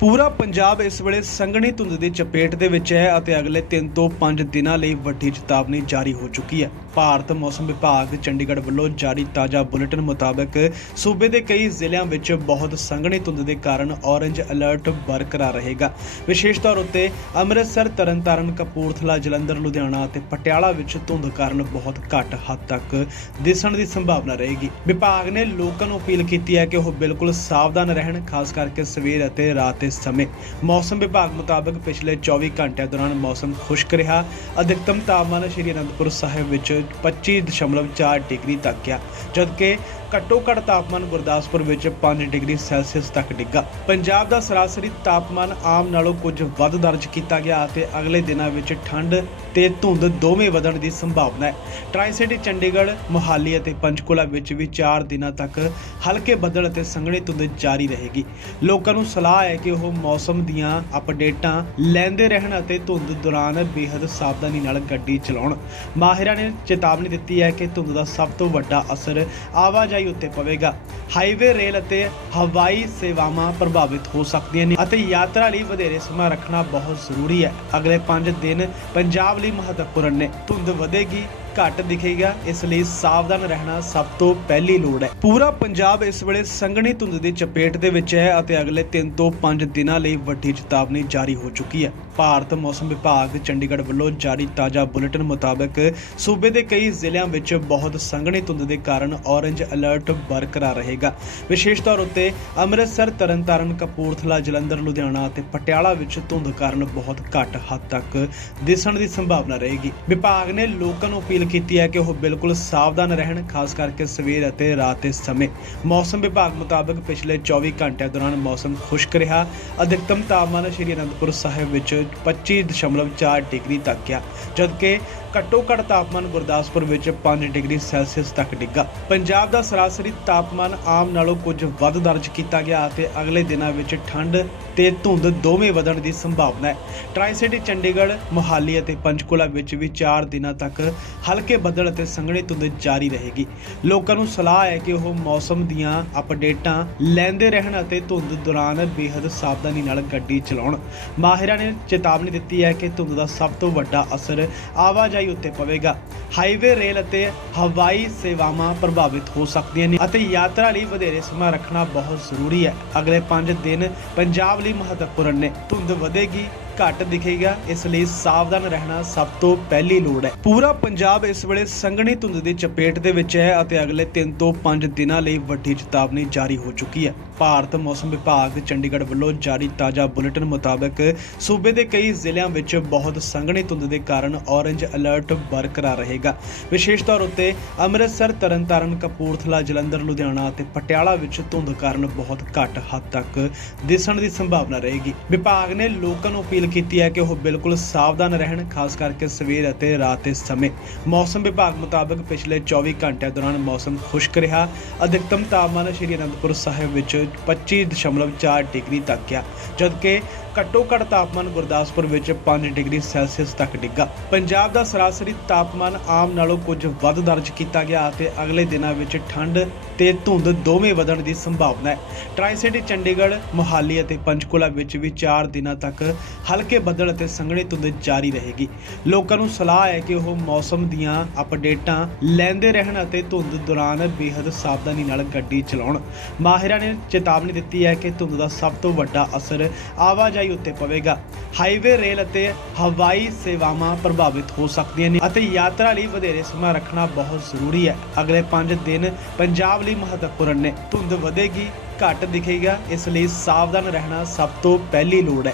ਪੂਰਾ ਪੰਜਾਬ ਇਸ ਵੇਲੇ ਸੰਘਣੀ ਧੁੰਦ ਦੀ ਚਪੇਟ ਦੇ ਵਿੱਚ ਹੈ ਅਤੇ ਅਗਲੇ 3 ਤੋਂ 5 ਦਿਨਾਂ ਲਈ ਵੱਡੀ ਚੇਤਾਵਨੀ ਜਾਰੀ ਹੋ ਚੁੱਕੀ ਹੈ। ਭਾਰਤ ਮੌਸਮ ਵਿਭਾਗ ਚੰਡੀਗੜ੍ਹ ਵੱਲੋਂ ਜਾਰੀ ਤਾਜ਼ਾ ਬੁਲੇਟਿਨ ਮੁਤਾਬਕ ਸੂਬੇ ਦੇ ਕਈ ਜ਼ਿਲ੍ਹਿਆਂ ਵਿੱਚ ਬਹੁਤ ਸੰਘਣੀ ਧੁੰਦ ਦੇ ਕਾਰਨ ਔਰੰਜ ਅਲਰਟ ਬਰਕਰਾਰ ਰਹੇਗਾ। ਵਿਸ਼ੇਸ਼ ਤੌਰ ਉੱਤੇ ਅੰਮ੍ਰਿਤਸਰ, ਤਰਨਤਾਰਨ, ਕਪੂਰਥਲਾ, ਜਲੰਧਰ, ਲੁਧਿਆਣਾ ਅਤੇ ਪਟਿਆਲਾ ਵਿੱਚ ਧੁੰਦ ਕਾਰਨ ਬਹੁਤ ਘੱਟ ਹੱਦ ਤੱਕ ਦਿਸਣ ਦੀ ਸੰਭਾਵਨਾ ਰਹੇਗੀ। ਵਿਭਾਗ ਨੇ ਲੋਕਾਂ ਨੂੰ ਅਪੀਲ ਕੀਤੀ ਹੈ ਕਿ ਉਹ ਬਿਲਕੁਲ ਸਾਵਧਾਨ ਰਹਿਣ, ਖਾਸ ਕਰਕੇ ਸਵੇਰ ਅਤੇ ਰਾਤ ਦੇ ਸਮੇਂ ਮੌਸਮ ਵਿਭਾਗ ਮੁਤਾਬਕ ਪਿਛਲੇ 24 ਘੰਟਿਆਂ ਦੌਰਾਨ ਮੌਸਮ ਖੁਸ਼ਕ ਰਿਹਾ। ਅਧਿਕਤਮ ਤਾਪਮਾਨ ਸ਼੍ਰੀ ਅਨੰਦਪੁਰ ਸਾਹਿਬ ਵਿੱਚ 25.4 ਡਿਗਰੀ ਤੱਕ ਗਿਆ, ਜਦਕਿ ਘੱਟੋ ਘੱਟ ਤਾਪਮਾਨ ਗੁਰਦਾਸਪੁਰ ਵਿੱਚ 5 ਡਿਗਰੀ ਸੈਲਸੀਅਸ ਤੱਕ ਡਿੱਗਾ। ਪੰਜਾਬ ਦਾ ਸਰਾਸਰੀ ਤਾਪਮਾਨ ਆਮ ਨਾਲੋਂ ਕੁਝ ਵੱਧ ਦਰਜ ਕੀਤਾ ਗਿਆ ਅਤੇ ਅਗਲੇ ਦਿਨਾਂ ਵਿੱਚ ਠੰਡ ਤੇ ਧੁੰਦ ਦੋਵੇਂ ਵਧਣ ਦੀ ਸੰਭਾਵਨਾ ਹੈ। ਟਰਾਈ ਸਿਟੀ ਚੰਡੀਗੜ੍ਹ, ਮੁਹਾਲੀ ਅਤੇ ਪੰਚਕੂਲਾ ਵਿੱਚ ਵੀ 4 ਦਿਨਾਂ ਤੱਕ ਹਲਕੇ ਬੱਦਲ ਅਤੇ ਸੰਘਣੀ ਧੁੰਦ ਜਾਰੀ ਰਹੇਗੀ। ਲੋਕਾਂ ਨੂੰ ਸਲਾਹ ਹੈ ਕਿ ਉਹ ਮੌਸਮ ਦੀਆਂ ਅਪਡੇਟਾਂ ਲੈਂਦੇ ਰਹਿਣ ਅਤੇ ਧੁੰਦ ਦੌਰਾਨ ਬੇਹੱਦ ਸਾਵਧਾਨੀ ਨਾਲ ਗੱਡੀ ਚਲਾਉਣ। ਮਾਹਿਰਾਂ ਨੇ ਚੇਤਾਵਨੀ ਦਿੱਤੀ ਹੈ ਕਿ ਧੁੰਦ ਦਾ ਸਭ ਤੋਂ ਵੱਡਾ ਅਸਰ ਆਵਾਜਾਈ ਉੱਤੇ ਪਵੇਗਾ। ਹਾਈਵੇ, ਰੇਲ ਅਤੇ ਹਵਾਈ ਸੇਵਾਵਾਂ ਪ੍ਰਭਾਵਿਤ ਹੋ ਸਕਦੀਆਂ ਨੇ ਅਤੇ ਯਾਤਰਾ ਲਈ ਵਧੇਰੇ ਸਮਾਂ ਰੱਖਣਾ ਬਹੁਤ ਜ਼ਰੂਰੀ ਹੈ। ਅਗਲੇ 5 ਦਿਨ ਪੰਜਾਬ ਲਈ ਮਹੱਤਵਪੂਰਨ ਨੇ। ਧੁੰਦ ਵਧੇਗੀ ਘੱਟ ਦਿਖੇਗਾ। ਇਸ ਲਈ ਸਾਵਧਾਨ ਰਹਿਣਾ ਸਭ ਤੋਂ ਪਹਿਲੀ ਲੋੜ ਹੈ। ਪੂਰਾ ਪੰਜਾਬ ਇਸ ਵੇਲੇ ਸੰਘਣੀ ਧੁੰਦ ਦੀ ਚਪੇਟ ਦੇ ਵਿੱਚ ਹੈ ਅਤੇ ਅਗਲੇ 3 ਤੋਂ 5 ਦਿਨਾਂ ਲਈ ਵੱਡੀ ਚੇਤਾਵਨੀ ਜਾਰੀ ਹੋ ਚੁੱਕੀ ਹੈ। ਭਾਰਤ ਮੌਸਮ ਵਿਭਾਗ ਚੰਡੀਗੜ੍ਹ ਵੱਲੋਂ ਜਾਰੀ ਤਾਜ਼ਾ ਬੁਲੇਟਿਨ ਮੁਤਾਬਕ ਸੂਬੇ ਦੇ ਕਈ ਜ਼ਿਲ੍ਹਿਆਂ ਵਿੱਚ ਬਹੁਤ ਸੰਘਣੀ ਧੁੰਦ ਦੇ ਕਾਰਨ ਔਰੰਜ ਅਲਰਟ ਬਰਕਰਾਰ ਰਹੇਗਾ। ਵਿਸ਼ੇਸ਼ ਤੌਰ ਉੱਤੇ ਅੰਮ੍ਰਿਤਸਰ, ਤਰਨਤਾਰਨ, ਕਪੂਰਥਲਾ, ਜਲੰਧਰ, ਲੁਧਿਆਣਾ ਅਤੇ ਪਟਿਆਲਾ ਵਿੱਚ ਧੁੰਦ ਕਾਰਨ ਬਹੁਤ ਘੱਟ ਹੱਦ ਤੱਕ ਦਿਸਣ ਦੀ ਸੰਭਾਵਨਾ ਰਹੇਗੀ। ਵਿਭਾਗ ਨੇ ਲੋਕਾਂ ਨੂੰ ਅਪੀਲ ਕੀਤੀ ਹੈ ਕਿ ਉਹ ਬਿਲਕੁਲ ਸਾਵਧਾਨ ਰਹਿਣ, ਖਾਸ ਕਰਕੇ ਸਵੇਰ ਅਤੇ ਰਾਤ ਦੇ ਸਮੇਂ। ਮੌਸਮ ਵਿਭਾਗ ਮੁਤਾਬਕ ਪਿਛਲੇ 24 ਘੰਟਿਆਂ ਦੌਰਾਨ ਮੌਸਮ ਖੁਸ਼ਕ ਰਿਹਾ। ਅਧਿਕਤਮ ਤਾਪਮਾਨ ਸ਼੍ਰੀ ਅਨੰਦਪੁਰ ਸਾਹਿਬ ਵਿੱਚ 25.4 ਡਿਗਰੀ ਤੱਕ ਗਿਆ, ਜਦਕਿ ਘੱਟੋ ਘੱਟ ਤਾਪਮਾਨ ਗੁਰਦਾਸਪੁਰ ਵਿੱਚ 5 ਡਿਗਰੀ ਸੈਲਸੀਅਸ ਤੱਕ ਡਿੱਗਾ। ਪੰਜਾਬ ਦਾ ਸਰਾਸਰੀ ਤਾਪਮਾਨ ਆਮ ਨਾਲੋਂ ਕੁਝ ਵੱਧ ਦਰਜ ਕੀਤਾ ਗਿਆ ਅਤੇ ਅਗਲੇ ਦਿਨਾਂ ਵਿੱਚ ਠੰਡ ਤੇ ਧੁੰਦ ਦੋਵੇਂ ਵਧਣ ਦੀ ਸੰਭਾਵਨਾ ਹੈ। ਟ੍ਰਾਈ ਸਿਟੀ ਚੰਡੀਗੜ੍ਹ, ਮੋਹਾਲੀ ਅਤੇ ਪੰਚਕੂਲਾ ਵਿੱਚ ਵੀ 4 ਦਿਨਾਂ ਤੱਕ ਹਲਕੇ ਬੱਦਲ ਅਤੇ ਸੰਘਣੀ ਧੁੰਦ ਜਾਰੀ ਰਹੇਗੀ। ਲੋਕਾਂ ਨੂੰ ਸਲਾਹ ਹੈ ਕਿ ਉਹ ਮੌਸਮ ਦੀਆਂ ਅਪਡੇਟਾਂ ਲੈਂਦੇ ਰਹਿਣ ਅਤੇ ਧੁੰਦ ਦੌਰਾਨ ਬੇਹੱਦ ਸਾਵਧਾਨੀ ਨਾਲ ਗੱਡੀ ਚਲਾਉਣ। ਮਾਹਿਰਾਂ ਨੇ ਚੇਤਾਵਨੀ ਦਿੱਤੀ ਹੈ ਕਿ ਧੁੰਦ ਦਾ ਸਭ ਤੋਂ ਵੱਡਾ ਅਸਰ ਆਵਾਜਾਈ ਉੱਤੇ ਪਵੇਗਾ। ਹਾਈਵੇ, ਰੇਲ ਅਤੇ ਹਵਾਈ ਸੇਵਾਵਾਂ ਪ੍ਰਭਾਵਿਤ ਹੋ ਸਕਦੀਆਂ ਨੇ ਅਤੇ ਯਾਤਰਾ ਲਈ ਵਧੇਰੇ ਸਮਾਂ ਰੱਖਣਾ ਬਹੁਤ ਜ਼ਰੂਰੀ ਹੈ। ਅਗਲੇ 5 ਦਿਨ ਪੰਜਾਬ ਲਈ ਮਹੱਤਵਪੂਰਨ ਨੇ। ਧੁੰਦ ਵਧੇਗੀ ਘੱਟ ਦਿਖੇਗਾ। ਇਸ ਲਈ ਸਾਵਧਾਨ ਰਹਿਣਾ ਸਭ ਤੋਂ ਪਹਿਲੀ ਲੋੜ ਹੈ। ਪੂਰਾ ਪੰਜਾਬ ਇਸ ਵੇਲੇ ਸੰਘਣੀ ਧੁੰਦ ਦੀ ਚਪੇਟ ਦੇ ਵਿੱਚ ਹੈ ਅਤੇ ਅਗਲੇ 3 ਤੋਂ 5 ਦਿਨਾਂ ਲਈ ਵੱਡੀ ਚੇਤਾਵਨੀ ਜਾਰੀ ਹੋ ਚੁੱਕੀ ਹੈ। ਭਾਰਤ ਮੌਸਮ ਵਿਭਾਗ ਚੰਡੀਗੜ੍ਹ ਵੱਲੋਂ ਜਾਰੀ ਤਾਜ਼ਾ ਬੁਲੇਟਿਨ ਮੁਤਾਬਕ ਸੂਬੇ ਦੇ ਕਈ ਜ਼ਿਲ੍ਹਿਆਂ ਵਿੱਚ ਬਹੁਤ ਸੰਘਣੀ ਧੁੰਦ ਦੇ ਕਾਰਨ ਔਰੰਜ ਅਲਰਟ ਬਰਕਰਾਰ ਰਹੇਗਾ। ਵਿਸ਼ੇਸ਼ ਤੌਰ ਉੱਤੇ ਅੰਮ੍ਰਿਤਸਰ, ਤਰਨਤਾਰਨ, ਕਪੂਰਥਲਾ, ਜਲੰਧਰ, ਲੁਧਿਆਣਾ ਅਤੇ ਪਟਿਆਲਾ ਵਿੱਚ ਧੁੰਦ ਕਾਰਨ ਬਹੁਤ ਘੱਟ ਹੱਦ ਤੱਕ ਦਿਸਣ ਦੀ ਸੰਭਾਵਨਾ ਰਹੇਗੀ। ਵਿਭਾਗ ਨੇ ਲੋਕਾਂ ਨੂੰ ਅਪੀਲ ਕੀਤੀ ਹੈ ਕਿ ਉਹ ਬਿਲਕੁਲ ਸਾਵਧਾਨ ਰਹਿਣ, ਖਾਸ ਕਰਕੇ ਸਵੇਰ ਅਤੇ ਰਾਤ ਦੇ ਸਮੇਂ। ਮੌਸਮ ਵਿਭਾਗ ਮੁਤਾਬਕ ਪਿਛਲੇ 24 ਘੰਟਿਆਂ ਦੌਰਾਨ ਮੌਸਮ ਖੁਸ਼ਕ ਰਿਹਾ। ਅਧਿਕਤਮ ਤਾਪਮਾਨ ਸ਼੍ਰੀ ਅਨੰਦਪੁਰ ਸਾਹਿਬ ਵਿੱਚ 25.4 ਡਿਗਰੀ ਤੱਕ ਗਿਆ, ਜਦਕਿ ਘੱਟੋ ਘੱਟ ਤਾਪਮਾਨ ਗੁਰਦਾਸਪੁਰ ਵਿੱਚ 5 ਡਿਗਰੀ ਸੈਲਸੀਅਸ ਤੱਕ ਡਿੱਗਾ। ਪੰਜਾਬ ਦਾ ਸਰਾਸਰੀ ਤਾਪਮਾਨ ਆਮ ਨਾਲੋਂ ਕੁਝ ਵੱਧ ਦਰਜ ਕੀਤਾ ਗਿਆ ਅਤੇ ਅਗਲੇ ਦਿਨਾਂ ਵਿੱਚ ਠੰਡ ਤੇ ਧੁੰਦ ਦੋਵੇਂ ਵਧਣ ਦੀ ਸੰਭਾਵਨਾ ਹੈ। ਟ੍ਰਾਈ ਸਿਟੀ ਚੰਡੀਗੜ੍ਹ, ਮੋਹਾਲੀ ਅਤੇ ਪੰਚਕੂਲਾ ਵਿੱਚ ਵੀ 4 ਦਿਨਾਂ ਤੱਕ ਹਲਕੇ ਬੱਦਲ ਅਤੇ ਸੰਘਣੀ ਧੁੰਦ ਜਾਰੀ ਰਹੇਗੀ। ਲੋਕਾਂ ਨੂੰ ਸਲਾਹ ਹੈ ਕਿ ਉਹ ਮੌਸਮ ਦੀਆਂ ਅਪਡੇਟਾਂ ਲੈਂਦੇ ਰਹਿਣ ਅਤੇ ਧੁੰਦ ਦੌਰਾਨ ਬੇਹੱਦ ਸਾਵਧਾਨੀ ਨਾਲ ਗੱਡੀ ਚਲਾਉਣ। ਮਾਹਿਰਾਂ ਨੇ ਚੇਤਾਵਨੀ ਦਿੱਤੀ ਹੈ ਕਿ ਧੁੰਦ ਦਾ ਸਭ ਤੋਂ ਵੱਡਾ ਅਸਰ ਆਵਾਜਾਈ ਉੱਤੇ ਪਵੇਗਾ। ਹਾਈਵੇ, ਰੇਲ ਅਤੇ ਹਵਾਈ ਸੇਵਾਵਾਂ ਪ੍ਰਭਾਵਿਤ ਹੋ ਸਕਦੀਆਂ ਨੇ ਅਤੇ ਯਾਤਰਾ ਲਈ ਵਧੇਰੇ ਸਮਾਂ ਰੱਖਣਾ ਬਹੁਤ ਜ਼ਰੂਰੀ ਹੈ। ਅਗਲੇ 5 ਦਿਨ ਪੰਜਾਬ ਲਈ ਮਹੱਤਵਪੂਰਨ ਨੇ। ਧੁੰਦ ਵਧੇਗੀ, ਘੱਟ ਦਿਖੇਗਾ, ਇਸ ਲਈ ਸਾਵਧਾਨ ਰਹਿਣਾ ਸਭ ਤੋਂ ਪਹਿਲੀ ਲੋੜ ਹੈ।